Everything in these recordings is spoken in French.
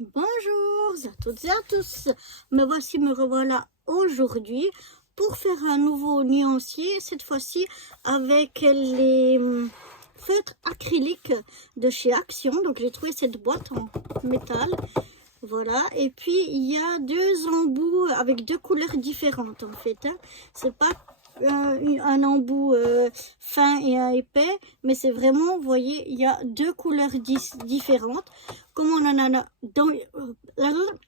Bonjour à toutes et à tous, me revoilà aujourd'hui pour faire un nouveau nuancier, cette fois-ci avec les feutres acryliques de chez Action. Donc j'ai trouvé cette boîte en métal, voilà, et puis il y a deux embouts avec deux couleurs différentes en fait, hein. C'est pas un embout fin et un épais, mais c'est vraiment, vous voyez, il y a deux couleurs différentes. Comme on en a dans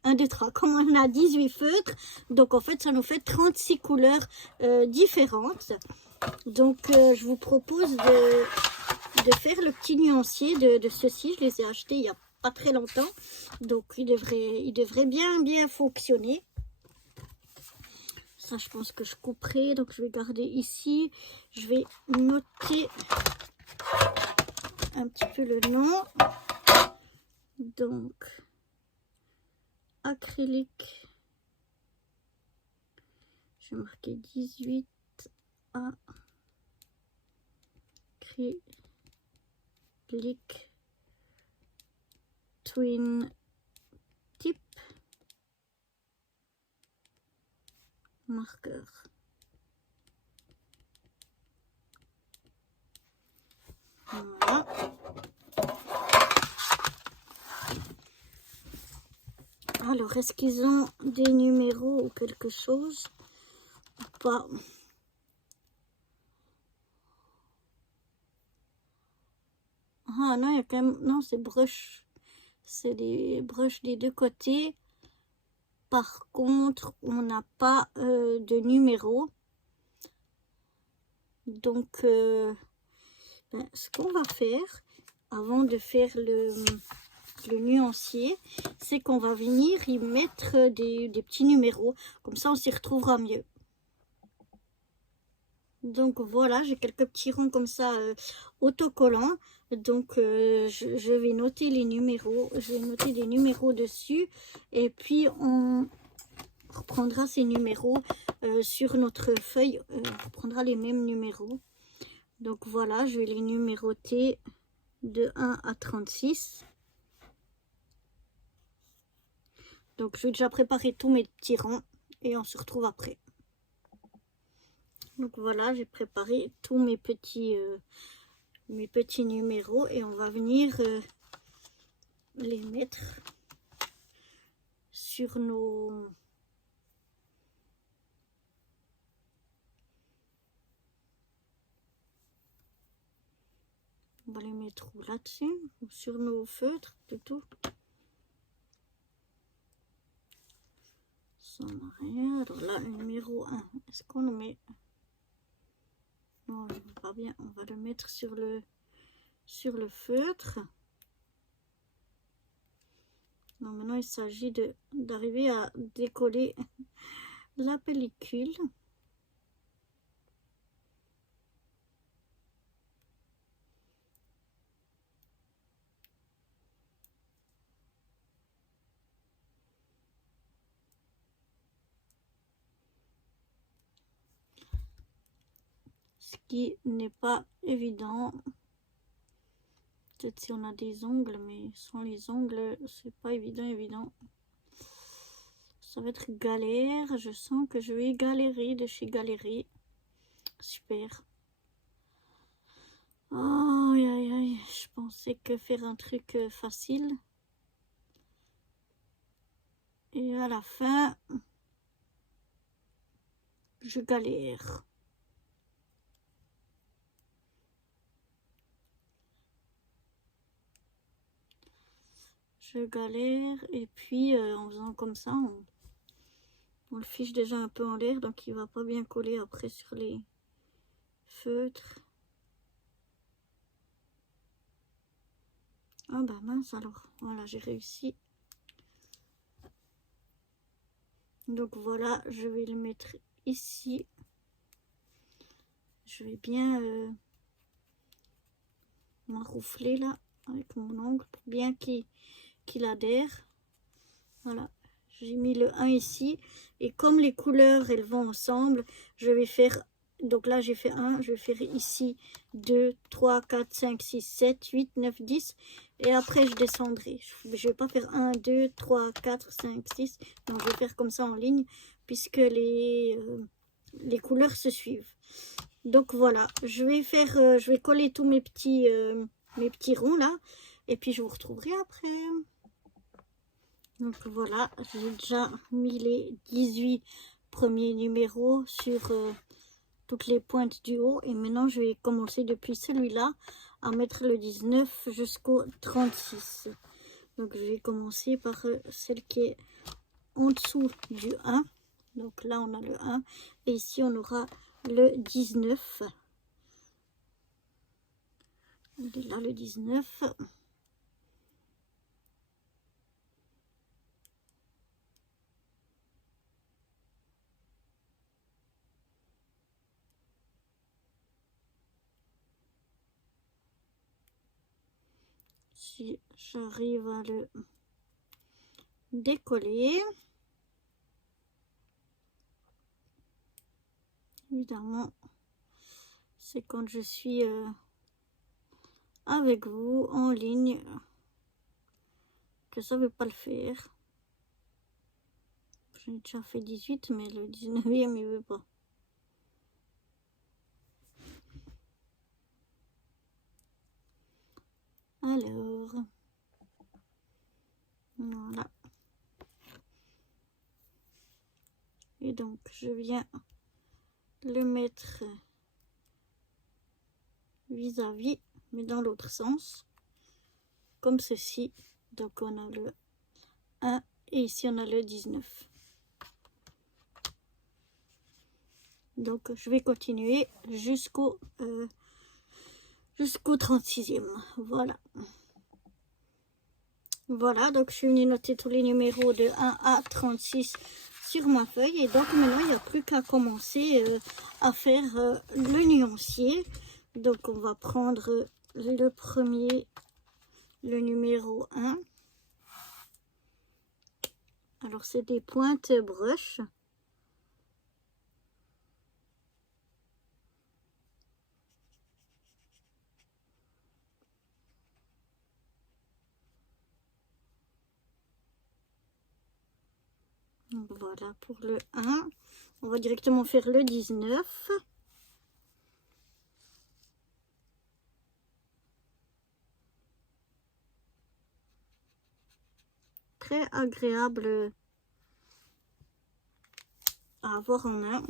1, 2, 3, comme on en a 18 feutres, donc en fait ça nous fait 36 couleurs différentes. Donc je vous propose de faire le petit nuancier de ceux-ci. Je les ai achetés il y a pas très longtemps, donc il devrait bien fonctionner. Ça, je pense que je couperai, donc je vais garder ici. Je vais noter un petit peu le nom. Donc, acrylique. Je vais marquer 18 A. Acrylique Twin Tip marqueur. Voilà. Alors, est-ce qu'ils ont des numéros ou quelque chose ou pas? Ah non, il y a quand même... Non, c'est brush. C'est des brushes des deux côtés. Par contre, on n'a pas de numéro. Donc, ce qu'on va faire, avant de faire le nuancier, c'est qu'on va venir y mettre des petits numéros. Comme ça, on s'y retrouvera mieux. Donc voilà, j'ai quelques petits ronds comme ça autocollants. Donc je vais noter les numéros. Je vais noter des numéros dessus. Et puis on reprendra ces numéros sur notre feuille. On reprendra les mêmes numéros. Donc voilà, je vais les numéroter de 1 à 36. Donc je vais déjà préparer tous mes petits ronds et on se retrouve après. Donc voilà, j'ai préparé tous mes petits numéros et on va venir les mettre sur nos... On va les mettre là-dessus, sur nos feutres plutôt. Ça n'a rien. Alors là, numéro 1, est-ce qu'on le met? Non, pas bien. On va le mettre sur le feutre. Non, maintenant il s'agit d'arriver à décoller la pellicule. Ce qui n'est pas évident. Peut-être si on a des ongles, mais sans les ongles, c'est pas évident. Ça va être galère. Je sens que je vais galérer de chez Galérie. Super. Oh, aïe, aïe, aïe. Je pensais que faire un truc facile. Et à la fin, je galère. Je galère et puis en faisant comme ça, on le fiche déjà un peu en l'air, donc il va pas bien coller après sur les feutres. Ah bah mince alors, voilà, j'ai réussi. Donc voilà, je vais le mettre ici. Je vais bien m'enroufler là avec mon ongle pour bien qu'il adhère. Voilà, j'ai mis le 1 ici. Et comme les couleurs, elles vont ensemble, je vais faire Donc là, j'ai fait 1. Je vais faire ici 2, 3, 4, 5, 6, 7, 8, 9, 10. Et après, je descendrai. Je ne vais pas faire 1, 2, 3, 4, 5, 6. Donc, je vais faire comme ça en ligne, puisque les couleurs se suivent. Donc, voilà. Je vais coller tous mes petits ronds là. Et puis, je vous retrouverai après. Donc, voilà. J'ai déjà mis les 18 premiers numéros sur toutes les pointes du haut. Et maintenant, je vais commencer depuis celui-là à mettre le 19 jusqu'au 36. Donc, je vais commencer par celle qui est en dessous du 1. Donc là, on a le 1. Et ici, on aura le 19. Il est là, le 19. Si j'arrive à le décoller, évidemment, c'est quand je suis avec vous en ligne que ça ne veut pas le faire. J'ai déjà fait 18, mais le 19e, il veut pas. Alors, voilà. Et donc, je viens le mettre vis-à-vis, mais dans l'autre sens, comme ceci. Donc, on a le 1 et ici, on a le 19. Donc, je vais continuer jusqu'au 36e. Voilà. Voilà, donc je suis venue noter tous les numéros de 1 à 36 sur ma feuille. Et donc maintenant, il n'y a plus qu'à commencer à faire le nuancier. Donc on va prendre le premier, le numéro 1. Alors c'est des pointes brush. Donc voilà pour le 1. On va directement faire le 19. Très agréable à avoir en main.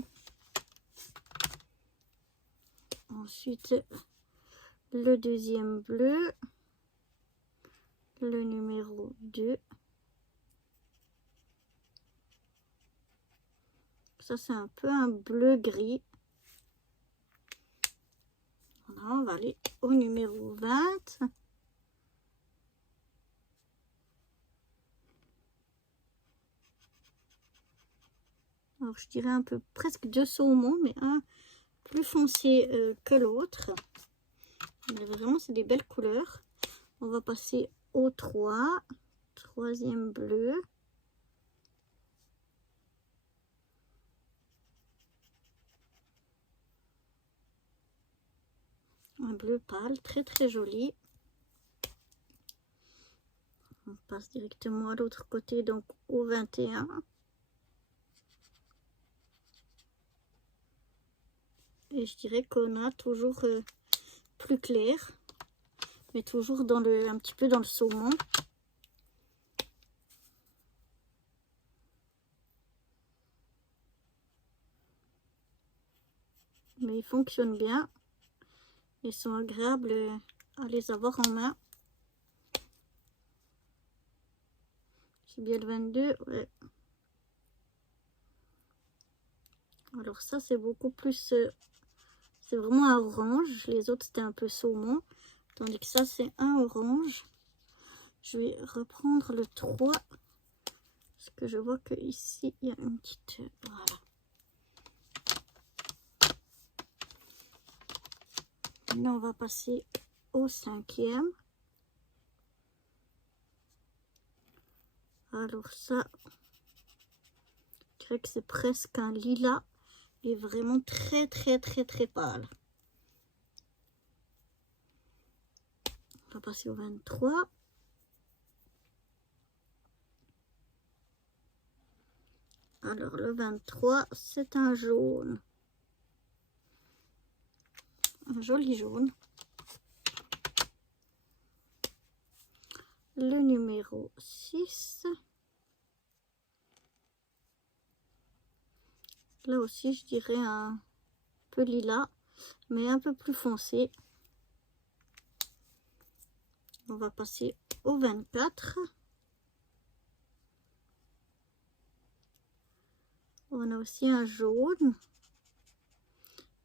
Ensuite, le deuxième bleu, le numéro 2. Ça, c'est un peu un bleu-gris. Voilà, on va aller au numéro 20. Alors, je dirais un peu presque deux saumons, mais un plus foncé que l'autre. Vraiment, c'est des belles couleurs. On va passer au 3. Troisième bleu. Un bleu pâle, très très joli. On passe directement à l'autre côté, donc au 21. Et je dirais qu'on a toujours plus clair, mais toujours dans un petit peu dans le saumon. Mais ils fonctionnent bien. Ils sont agréables à les avoir en main. C'est bien le 22, ouais. Alors ça, c'est beaucoup plus... c'est vraiment un orange. Les autres, c'était un peu saumon. Tandis que ça, c'est un orange. Je vais reprendre le 3. Parce que je vois que ici, il y a une petite... voilà. Maintenant, on va passer au 5e. Alors ça, je dirais que c'est presque un lilas. est vraiment très pâle. On va passer au 23. Alors le 23, c'est un jaune. Un joli jaune. Le numéro 6. Là aussi, je dirais un peu lilas, mais un peu plus foncé. On va passer au 24. On a aussi un jaune.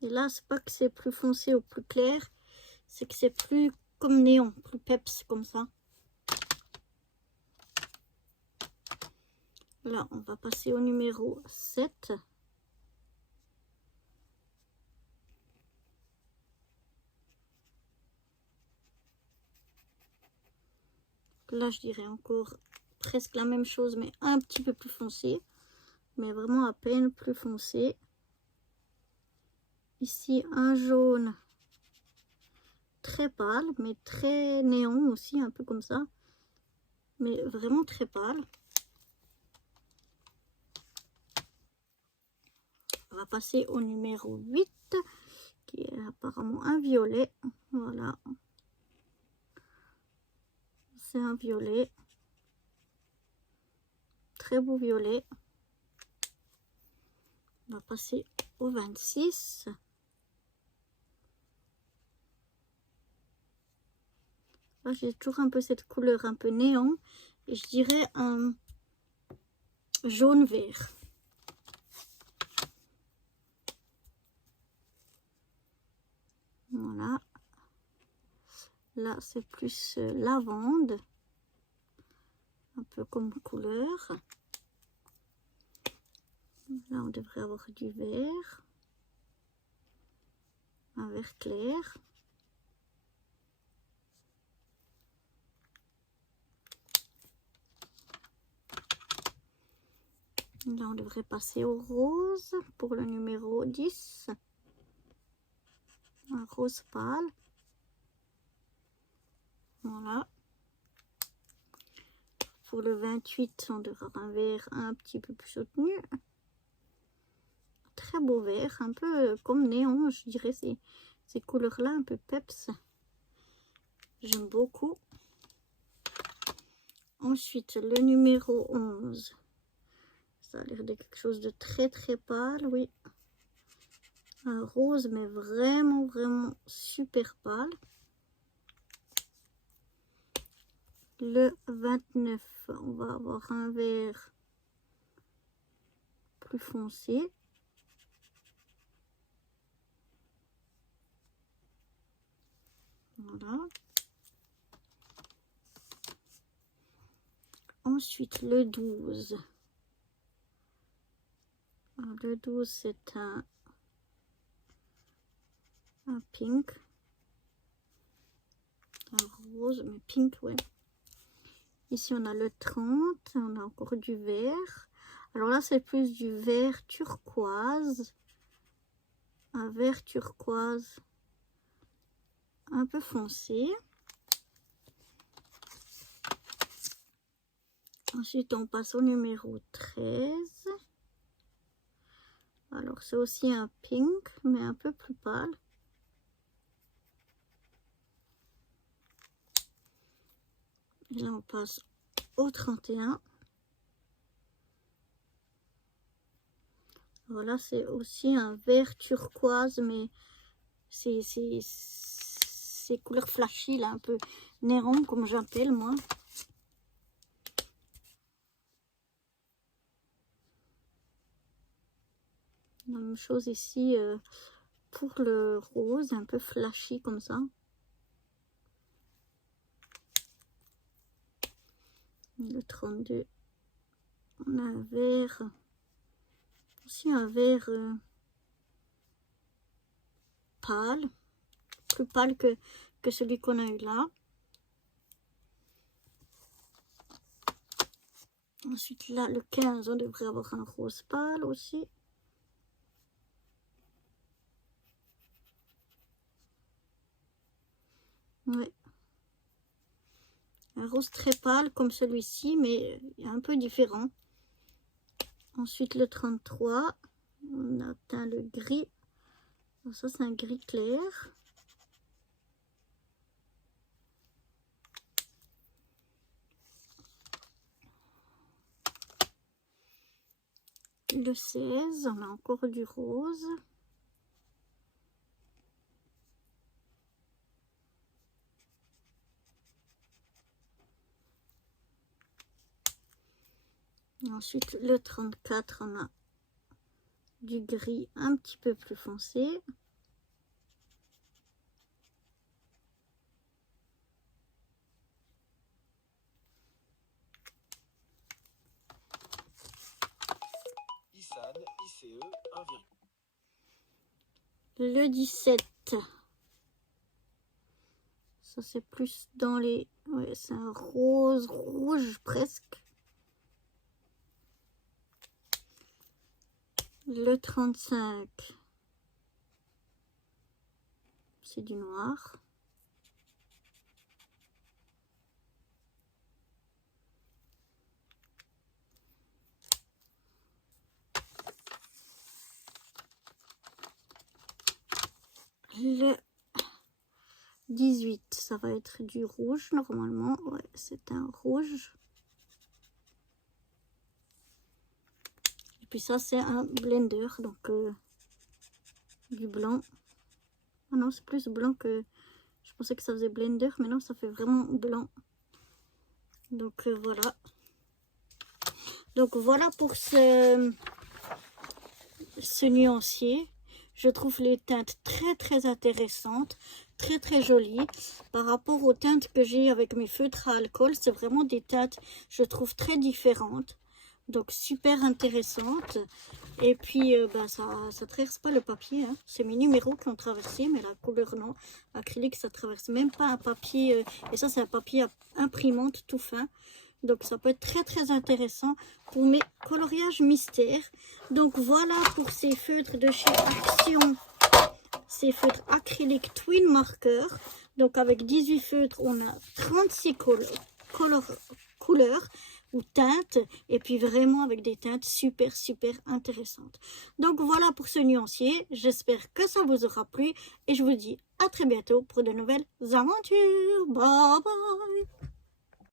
Et là, c'est pas que c'est plus foncé ou plus clair, c'est que c'est plus comme néon, plus peps comme ça. Là, on va passer au numéro 7. Là, je dirais encore presque la même chose, mais un petit peu plus foncé. Mais vraiment à peine plus foncé. Ici, un jaune très pâle, mais très néon aussi, un peu comme ça. Mais vraiment très pâle. On va passer au numéro 8, qui est apparemment un violet. Voilà. C'est un violet. Très beau violet. On va passer au 26. Là, j'ai toujours un peu cette couleur un peu néon. Et je dirais un jaune-vert. Voilà. Là, c'est plus lavande. Un peu comme couleur. Là, on devrait avoir du vert. Un vert clair. Là, on devrait passer au rose pour le numéro 10. Un rose pâle. Voilà. Pour le 28, on devrait avoir un vert un petit peu plus soutenu. Très beau vert, un peu comme néon, je dirais, ces couleurs-là, un peu peps. J'aime beaucoup. Ensuite, le numéro 11. Ça a l'air de quelque chose de très pâle, oui. Un rose, mais vraiment super pâle. Le 29, on va avoir un vert plus foncé. Voilà. Ensuite, le 12. Alors, le 12, c'est un pink. Un rose, mais pink, ouais. Ici, on a le 30. On a encore du vert. Alors là, c'est plus du vert turquoise. Un vert turquoise un peu foncé. Ensuite, on passe au numéro 13. Alors, c'est aussi un pink, mais un peu plus pâle. Et là, on passe au 31. Voilà, c'est aussi un vert turquoise, mais c'est couleur flashy, là, un peu néon, comme j'appelle, moi. La même chose ici pour le rose, un peu flashy comme ça. Le 32, on a un vert, aussi un vert pâle, plus pâle que celui qu'on a eu là. Ensuite là, le 15, on devrait avoir un rose pâle aussi. Ouais. Un rose très pâle comme celui-ci, mais un peu différent. Ensuite le 33, on a teint le gris. Donc ça c'est un gris clair. Le 16, on a encore du rose. Ensuite, le 34, on a du gris un petit peu plus foncé. Le 17, ça c'est plus dans les... Ouais, c'est un rose rouge presque. Le 35, c'est du noir. Le 18, ça va être du rouge normalement. Ouais, c'est un rouge. Et puis ça, c'est un blender, donc du blanc. Ah non, c'est plus blanc que... Je pensais que ça faisait blender, mais non, ça fait vraiment blanc. Donc voilà. Donc voilà pour ce nuancier. Je trouve les teintes très intéressantes, très jolies. Par rapport aux teintes que j'ai avec mes feutres à alcool, c'est vraiment des teintes, je trouve, très différentes. Donc super intéressantes. Et puis ça traverse pas le papier, hein. C'est mes numéros qui ont traversé, mais la couleur non. Acrylique, ça traverse même pas un papier. Et ça, c'est un papier imprimante tout fin. Donc ça peut être très intéressant pour mes coloriages mystères. Donc voilà pour ces feutres de chez Action, ces feutres acryliques Twin Marker. Donc avec 18 feutres, on a 36 couleurs ou teintes, et puis vraiment avec des teintes super intéressantes. Donc voilà pour ce nuancier. J'espère que ça vous aura plu et je vous dis à très bientôt pour de nouvelles aventures. Bye bye.